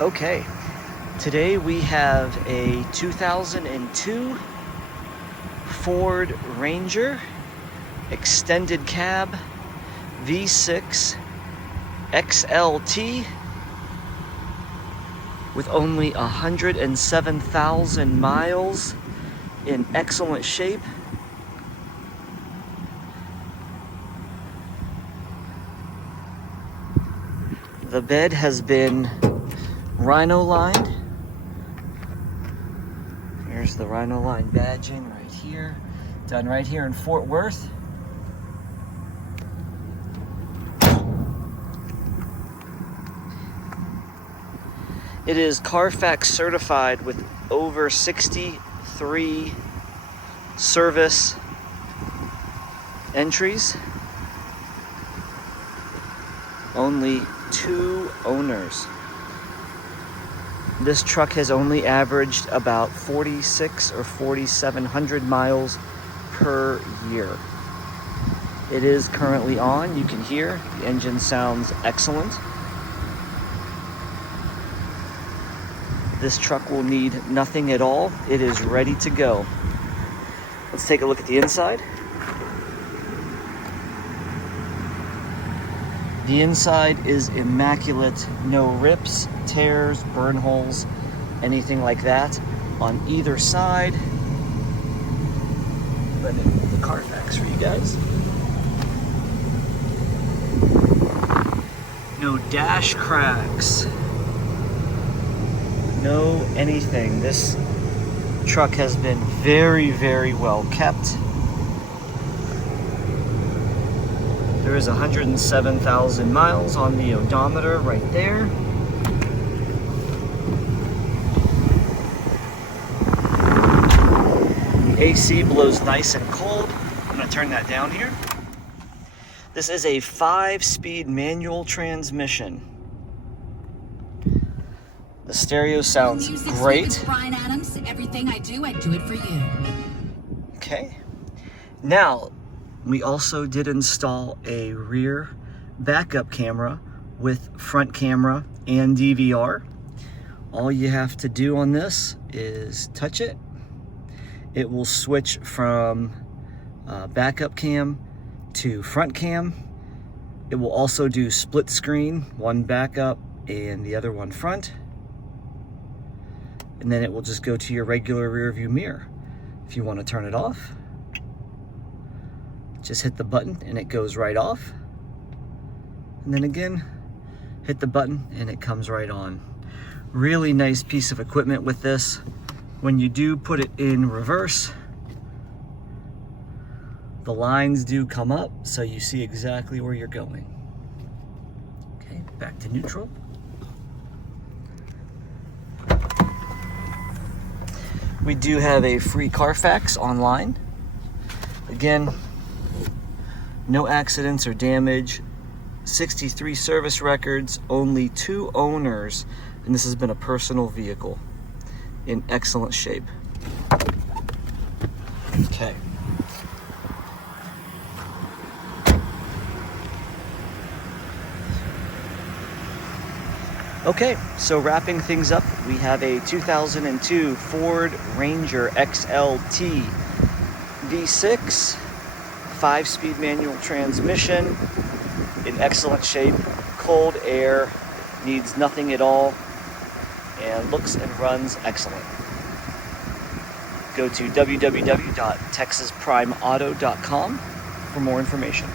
Okay, today we have a 2002 Ford Ranger extended cab V6 XLT with only 107,000 miles, in excellent shape. The bed has been Rhino lined. Here's the Rhino line badging right here. Done right here in Fort Worth. It is Carfax certified with over 63 service entries. Only 2 owners. This truck has only averaged about 4,600 or 4,700 miles per year. It is currently on. You can hear the engine sounds excellent. This truck will need nothing at all. It is ready to go. Let's take a look at the inside. The inside is immaculate. No rips, tears, burn holes, anything like that on either side. Let me put the Carfax for you guys. No dash cracks. No anything. This truck has been very, very well kept. There is 107,000 miles on the odometer right there. The AC blows nice and cold. I'm going to turn that down here. This is a 5-speed manual transmission. The stereo sounds great. Bryan Adams, everything I do it for you. Okay. Now, we also did install a rear backup camera with front camera and DVR. All you have to do on this is touch it. It will switch from backup cam to front cam. It will also do split screen, one backup and the other one front. And then it will just go to your regular rear view mirror. If you want to turn it off, just hit the button and it goes right off. And then again, hit the button and it comes right on. Really nice piece of equipment with this. When you do put it in reverse, the lines do come up so you see exactly where you're going. Okay, back to neutral. We do have a free Carfax online. Again, no accidents or damage, 63 service records, only 2 owners, and this has been a personal vehicle in excellent shape. Okay. Okay, so wrapping things up, we have a 2002 Ford Ranger XLT V6, 5-speed manual transmission, in excellent shape, cold air, needs nothing at all, and looks and runs excellent. Go to www.texasprimeauto.com for more information.